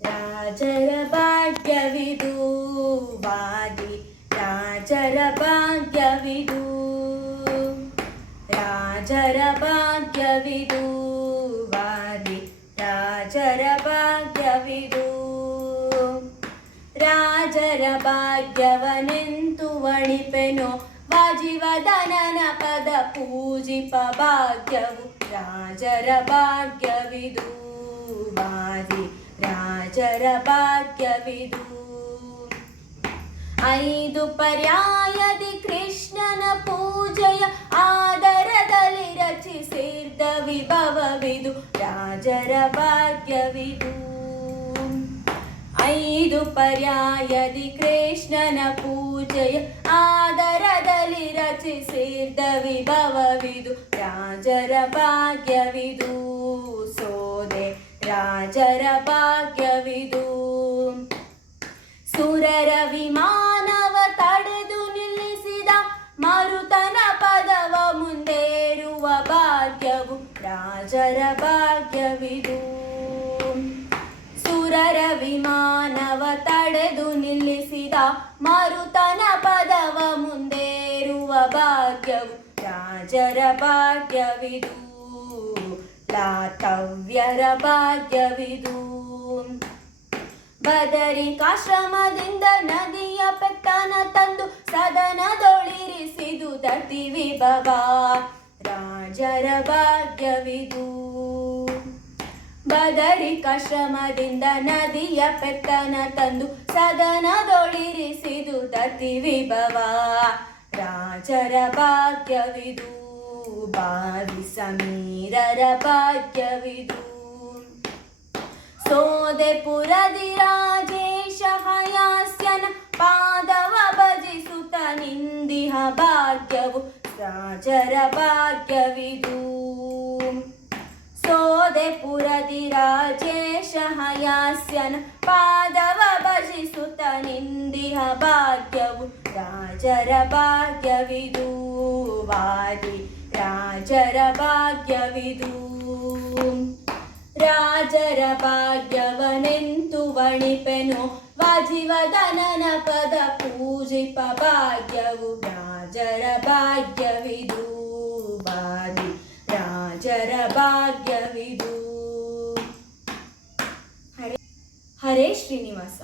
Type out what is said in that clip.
ರಾಜರ ಭಾಗ್ಯವಿದು ವಾದಿ ರಾಜರ ಭಾಗ್ಯವಿದು ರಾಜರ ಭಾಗ್ಯವಿದು ವಾದಿ ರಾಜರ ಭಾಗ್ಯವಿದು ರಾಜರ ಭಾಗ್ಯವನೆಂತು ವಣಿಪೆನೋ ವಾಜಿವದನನ ಪದ ಪೂಜಿಪ ಭಾಗ್ಯವು ರಾಜರ ಭಾಗ್ಯವಿದು ವಾದಿ ರಾಜರ ಭಾಗ್ಯವಿದು ಐದು ಪರ್ಯಾಯದಿ ಕೃಷ್ಣನ ಪೂಜೆಯ ಆದರದಲ್ಲಿ ರಚಿಸಿದ್ದ ವಿಭವವಿದು ರಾಜರ ಭಾಗ್ಯವಿದು ಐದು ಪರ್ಯಾಯದಿ ಕೃಷ್ಣನ ಪೂಜೆಯ ಆದರದಲ್ಲಿ ರಚಿಸಿದ್ದ ವಿಭವವಿದು ರಾಜರ ಭಾಗ್ಯವಿದು ಸೋದೆ ರಾಜರ ಭಾಗ್ಯವಿದು ಸುರರ ವಿಮಾನವ ತಡೆದು ನಿಲ್ಲಿಸಿದ ಮರುತನ ಪದವ ಮುಂದೇರುವ ಭಾಗ್ಯವು ರಾಜರ ಭಾಗ್ಯವಿದು ಸುರರ ವಿಮಾನವ ತಡೆದು ನಿಲ್ಲಿಸಿದ ಮರುತನ ಪದವ ಮುಂದೇರುವ ಭಾಗ್ಯವು ರಾಜರ ಭಾಗ್ಯವಿದು ಲಾತವ್ಯರ ಭಾಗ್ಯವಿದು ಬದರಿಕಾಶ್ರಮದಿಂದ ನದಿಯ ಪೆಟ್ಟನ ತಂದು ಸದನದೊಳಿರಿಸಿದು ದತಿ ವಿಭವ ರಾಜರ ಭಾಗ್ಯವಿದು ಬದರಿಕಾಶ್ರಮದಿಂದ ನದಿಯ ಪೆಟ್ಟನ ತಂದು ಸದನದೊಳಿರಿಸಿದು ದತಿ ವಿಭವ ರಾಜರ ಭಾಗ್ಯವಿದು ಬಾವಿ ಸಮೀರರ ಭಾಗ್ಯವಿದು ಸೋದೆಪುರದಿ ರಾಜೇಶ ಹಯಾಸ್ಯನ ಪಾದವ ಭಜಿಸುತ್ತ ನಿಂದಿಹ ಭಾಗ್ಯವು ರಾಜರ ಭಾಗ್ಯವಿದು ಸೋದೆಪುರದಿ ರಾಜೇಶ ಹಯಾಸ್ಯನ ಪಾದವ ಭಜಿಸುತ್ತ ನಿಂದಿಹ ಭಾಗ್ಯವು ರಾಜರ ಭಾಗ್ಯವಿದು ವಾದಿ ರಾಜರ ಭಾಗ್ಯವಿದು ರಾಜರ ಭಾಗ್ಯವನೆಂತು ವಣಿಪೆನೋ ವಾಜಿವದನನ ಪದ ಪೂಜಿಪ ಭಾಗ್ಯವು ರಾಜರ ಭಾಗ್ಯವಿದು ವಾದಿ ರಾಜರ ಭಾಗ್ಯವಿದು ಹರೇ ಶ್ರೀನಿವಾಸ.